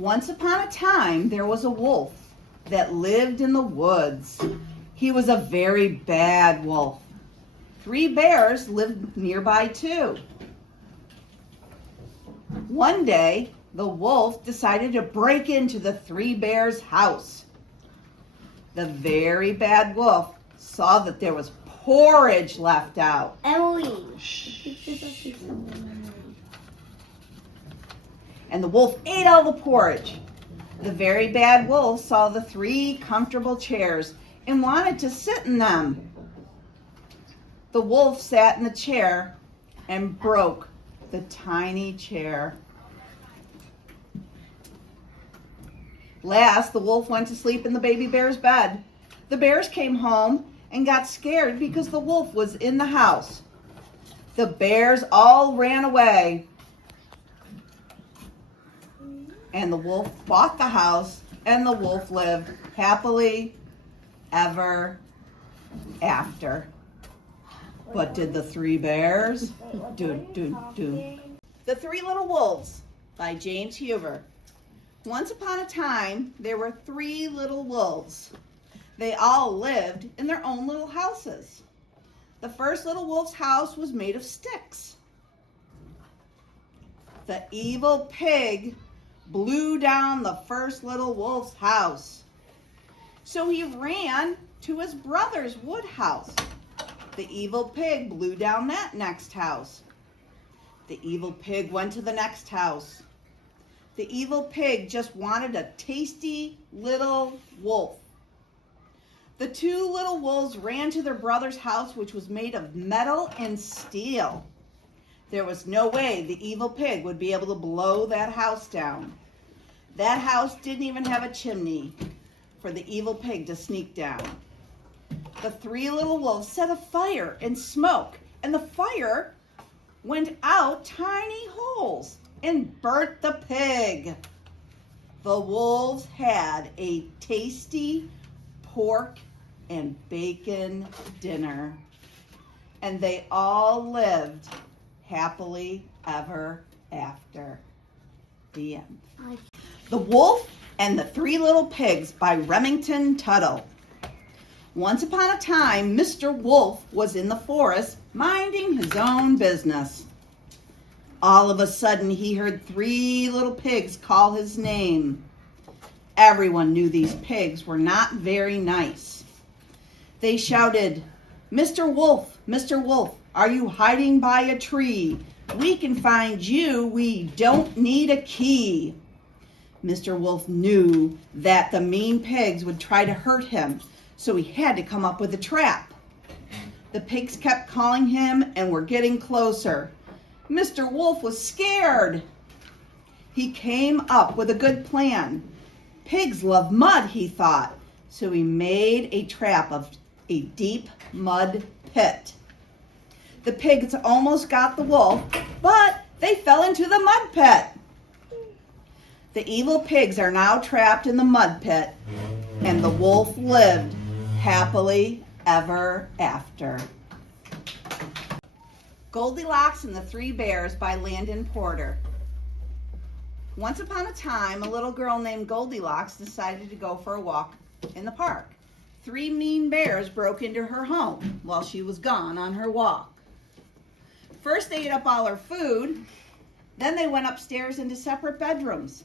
Once upon a time, there was a wolf that lived in the woods. He was a very bad wolf. 3 bears lived nearby too. One day, the wolf decided to break into the 3 bears' house. The very bad wolf saw that there was porridge left out. Emily. And the wolf ate all the porridge. The very bad wolf saw the 3 comfortable chairs and wanted to sit in them. The wolf sat in the chair and broke the tiny chair. Last, the wolf went to sleep in the baby bear's bed. The bears came home and got scared because the wolf was in the house. The bears all ran away. And the wolf bought the house, and the wolf lived happily ever after. What did the 3 bears do? The 3 Little Wolves by James Huber. Once upon a time, there were 3 little wolves. They all lived in their own little houses. The first little wolf's house was made of sticks. The evil pig blew down the first little wolf's house. So he ran to his brother's wood house. The evil pig blew down that next house. The evil pig went to the next house. The evil pig just wanted a tasty little wolf. The 2 little wolves ran to their brother's house, which was made of metal and steel. There was no way the evil pig would be able to blow that house down. That house didn't even have a chimney for the evil pig to sneak down. The 3 little wolves set a fire and smoke, and the fire went out tiny holes and burnt the pig. The wolves had a tasty pork and bacon dinner, and they all lived happily ever after. The end. The Wolf and the 3 Little Pigs by Remington Tuttle. Once upon a time, Mr. Wolf was in the forest minding his own business. All of a sudden, he heard 3 little pigs call his name. Everyone knew these pigs were not very nice. They shouted, "Mr. Wolf, Mr. Wolf, are you hiding by a tree? We can find you, we don't need a key." Mr. Wolf knew that the mean pigs would try to hurt him, so he had to come up with a trap. The pigs kept calling him and were getting closer. Mr. Wolf was scared. He came up with a good plan. Pigs love mud, he thought, so he made a trap of a deep mud pit. The pigs almost got the wolf, but they fell into the mud pit. The evil pigs are now trapped in the mud pit, and the wolf lived happily ever after. Goldilocks and the 3 Bears by Landon Porter. Once upon a time, a little girl named Goldilocks decided to go for a walk in the park. 3 mean bears broke into her home while she was gone on her walk. First, they ate up all her food. Then they went upstairs into separate bedrooms.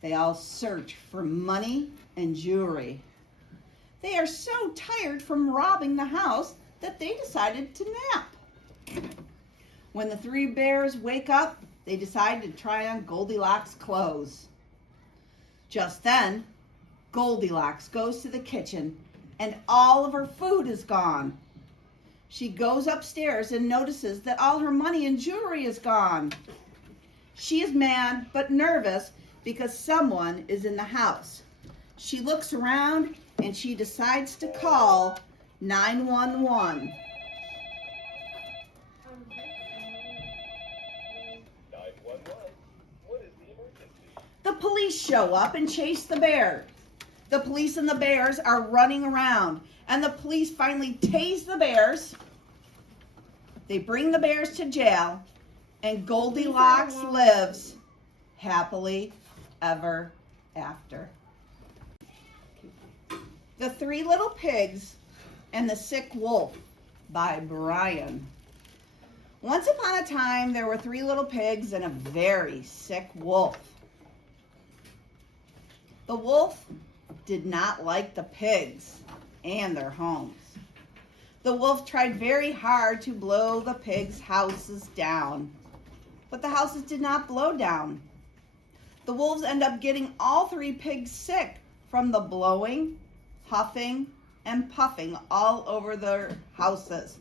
They all searched for money and jewelry. They are so tired from robbing the house that they decided to nap. When the 3 bears wake up, they decide to try on Goldilocks' clothes. Just then, Goldilocks goes to the kitchen and all of her food is gone. She goes upstairs and notices that all her money and jewelry is gone. She is mad but nervous because someone is in the house. She looks around and she decides to call 911. The police show up and chase the bear. The police and the bears are running around, and the police finally tase the bears. They bring the bears to jail, and Goldilocks lives happily ever after. The Three Little Pigs and the Sick Wolf by Brian. Once upon a time, there were 3 little pigs and a very sick wolf. The wolf did not like the pigs and their homes. The wolf tried very hard to blow the pigs' houses down, but the houses did not blow down. The wolves ended up getting all 3 pigs sick from the blowing, huffing, and puffing all over their houses.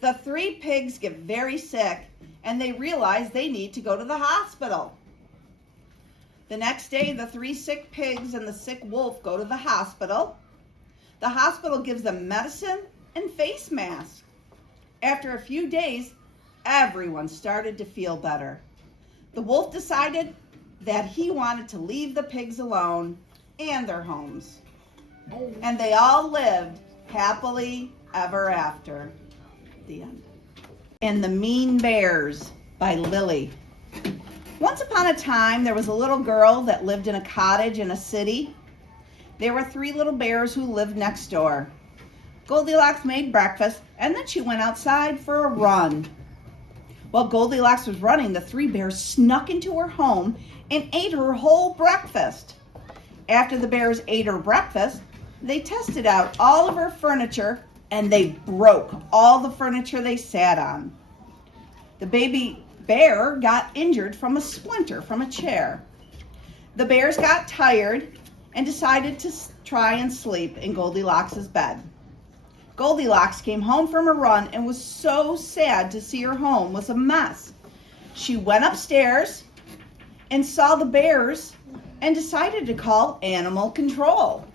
The 3 pigs get very sick and they realize they need to go to the hospital. The next day, the 3 sick pigs and the sick wolf go to the hospital. The hospital gives them medicine and face masks. After a few days, everyone started to feel better. The wolf decided that he wanted to leave the pigs alone and their homes. And they all lived happily ever after. The end. And the Mean Bears by Lily. Once upon a time, there was a little girl that lived in a cottage in a city. There were 3 little bears who lived next door. Goldilocks made breakfast, and then she went outside for a run. While Goldilocks was running, the 3 bears snuck into her home and ate her whole breakfast. After the bears ate her breakfast, they tested out all of her furniture, and they broke all the furniture they sat on. The baby bear got injured from a splinter from a chair. The bears got tired and decided to try and sleep in Goldilocks' bed. Goldilocks came home from a run and was so sad to see her home was a mess. She went upstairs and saw the bears and decided to call animal control.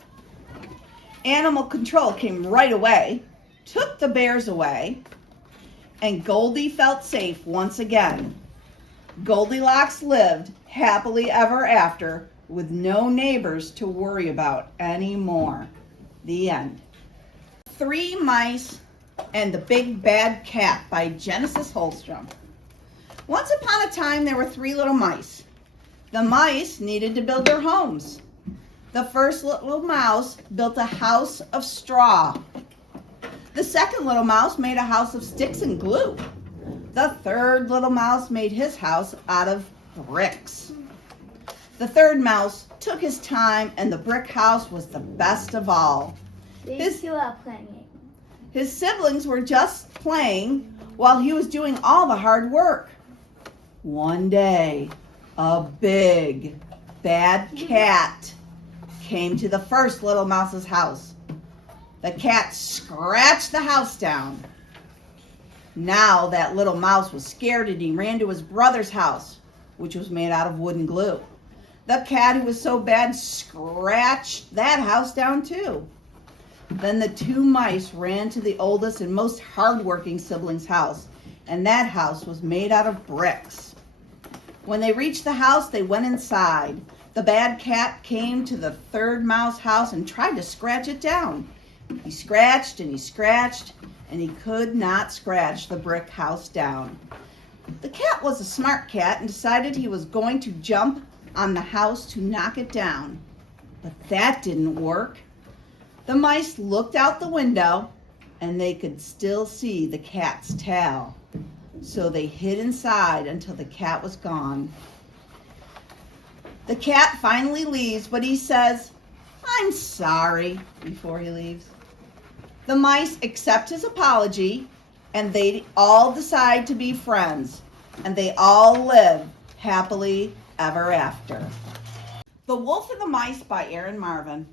Animal control came right away, took the bears away, and Goldie felt safe once again. Goldilocks lived happily ever after with no neighbors to worry about anymore. The end. 3 Mice and the Big Bad Cat by Genesis Holstrom. Once upon a time, there were 3 little mice. The mice needed to build their homes. The first little mouse built a house of straw. The second little mouse made a house of sticks and glue. The third little mouse made his house out of bricks. The third mouse took his time, and the brick house was the best of all. His siblings were just playing while he was doing all the hard work. One day, a big, bad cat came to the first little mouse's house. The cat scratched the house down. Now that little mouse was scared and he ran to his brother's house, which was made out of wood and glue. The cat, who was so bad, scratched that house down too. Then the 2 mice ran to the oldest and most hardworking sibling's house, and that house was made out of bricks. When they reached the house, they went inside. The bad cat came to the third mouse house and tried to scratch it down. He scratched and he scratched, and he could not scratch the brick house down. The cat was a smart cat and decided he was going to jump on the house to knock it down. But that didn't work. The mice looked out the window and they could still see the cat's tail. So they hid inside until the cat was gone. The cat finally leaves, but he says, "I'm sorry," before he leaves. The mice accept his apology and they all decide to be friends, and they all live happily ever after. The Wolf and the Mice by Aaron Marvin.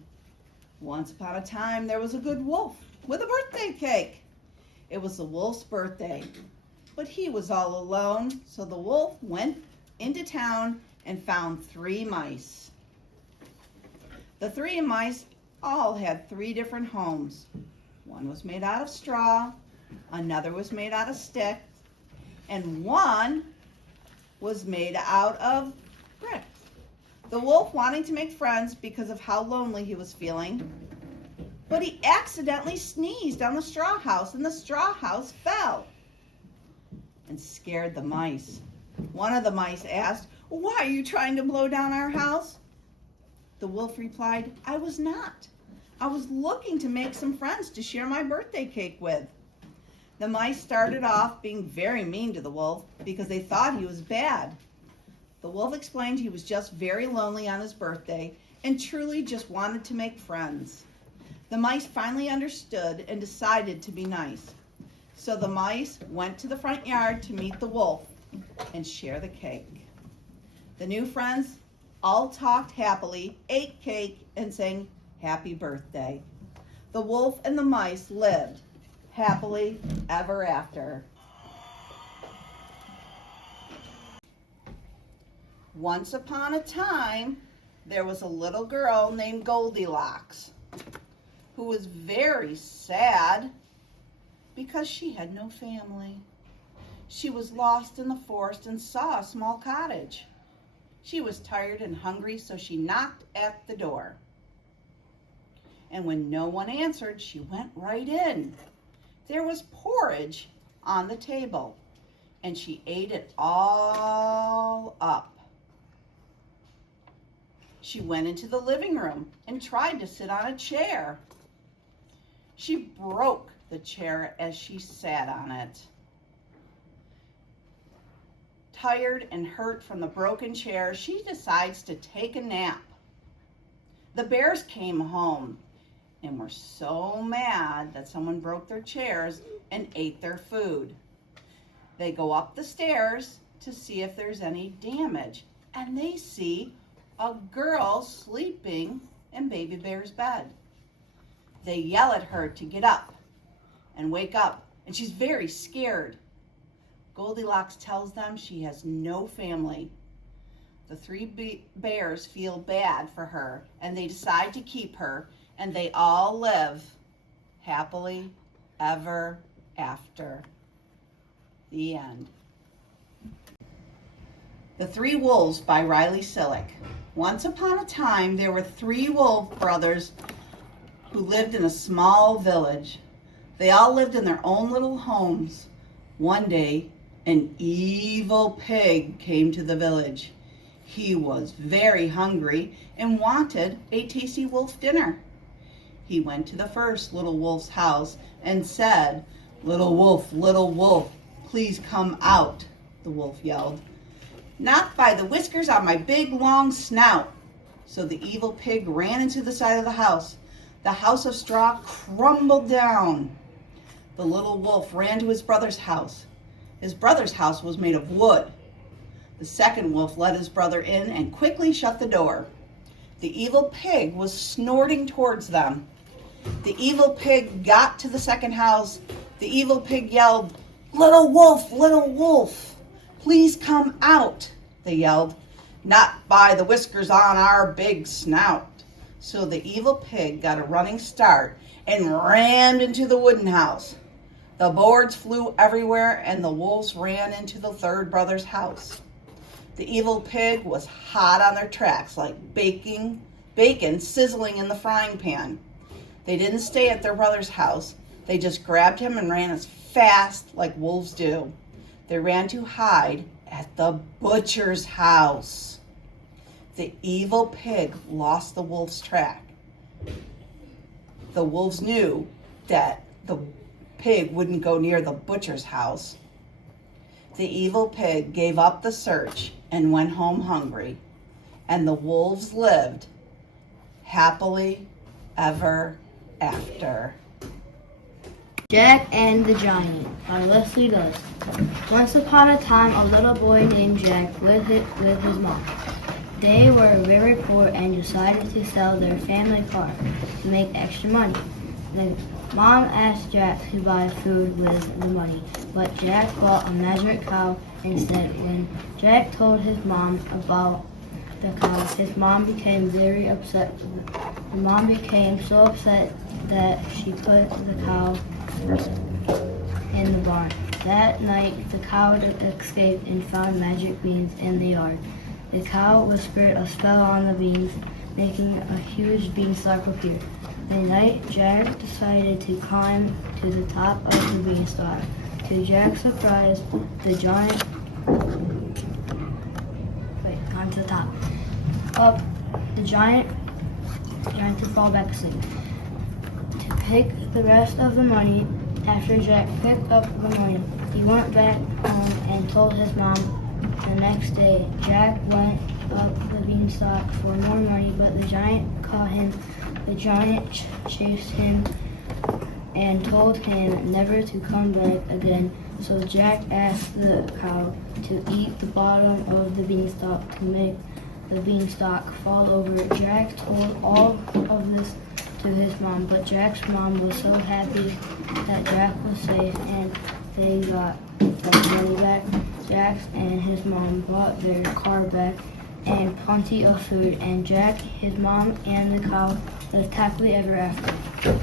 Once upon a time, there was a good wolf with a birthday cake. It was the wolf's birthday, but he was all alone, so the wolf went into town and found 3 mice. The 3 mice all had 3 different homes. One was made out of straw, another was made out of sticks, and one was made out of bricks. The wolf wanting to make friends because of how lonely he was feeling, but he accidentally sneezed on the straw house, and the straw house fell and scared the mice. One of the mice asked, "Why are you trying to blow down our house?" The wolf replied, "I was not. I was looking to make some friends to share my birthday cake with." The mice started off being very mean to the wolf because they thought he was bad. The wolf explained he was just very lonely on his birthday and truly just wanted to make friends. The mice finally understood and decided to be nice. So the mice went to the front yard to meet the wolf and share the cake. The new friends all talked happily, ate cake, and sang happy birthday. The wolf and the mice lived happily ever after. Once upon a time, there was a little girl named Goldilocks who was very sad because she had no family. She was lost in the forest and saw a small cottage. She was tired and hungry, so she knocked at the door. And when no one answered, she went right in. There was porridge on the table, and she ate it all up. She went into the living room and tried to sit on a chair. She broke the chair as she sat on it. Tired and hurt from the broken chair, she decides to take a nap. The bears came home and were so mad that someone broke their chairs and ate their food. They go up the stairs to see if there's any damage, and they see a girl sleeping in Baby Bear's bed. They yell at her to get up and wake up, and she's very scared. Goldilocks tells them she has no family. The three bears feel bad for her, and they decide to keep her, and they all live happily ever after. The end. The Three Wolves by Riley Sillick. Once upon a time, there were three wolf brothers who lived in a small village. They all lived in their own little homes. One day, an evil pig came to the village. He was very hungry and wanted a tasty wolf dinner. He went to the first little wolf's house and said, little wolf, please come out," the wolf yelled. "Not by the whiskers on my big long snout." So the evil pig ran into the side of the house. The house of straw crumbled down. The little wolf ran to his brother's house. His brother's house was made of wood. The second wolf let his brother in and quickly shut the door. The evil pig was snorting towards them. The evil pig got to the second house. The evil pig yelled, little wolf, please come out," they yelled. "Not by the whiskers on our big snout." So the evil pig got a running start and rammed into the wooden house. The boards flew everywhere, and the wolves ran into the third brother's house. The evil pig was hot on their tracks like bacon sizzling in the frying pan. They didn't stay at their brother's house. They just grabbed him and ran as fast like wolves do. They ran to hide at the butcher's house. The evil pig lost the wolf's track. The wolves knew that the pig wouldn't go near the butcher's house. The evil pig gave up the search and went home hungry, and the wolves lived happily ever after. Jack and the Giant by Leslie Does. Once upon a time, a little boy named Jack lived with his mom. They were very poor and decided to sell their family car to make extra money. The mom asked Jack to buy food with the money, but Jack bought a magic cow instead. When Jack told his mom about the cow, his mom became very upset. The mom became so upset that she put the cow in the barn. That night, the cow escaped and found magic beans in the yard. The cow whispered a spell on the beans, making a huge beanstalk appear. That night, Jack decided to climb to the top of the beanstalk. To Jack's surprise, the giant up the giant to fall back asleep. To pick the rest of the money, after Jack picked up the money, he went back home and told his mom. The next day, Jack went up the beanstalk for more money, but the giant caught him. The giant chased him and told him never to come back again. So Jack asked the cow to eat the bottom of the beanstalk to make the beanstalk fall over. Jack told all of this to his mom, but Jack's mom was so happy that Jack was safe and they got their money back. Jack and his mom bought their car back and plenty of food, and Jack, his mom, and the cow lived happily ever after.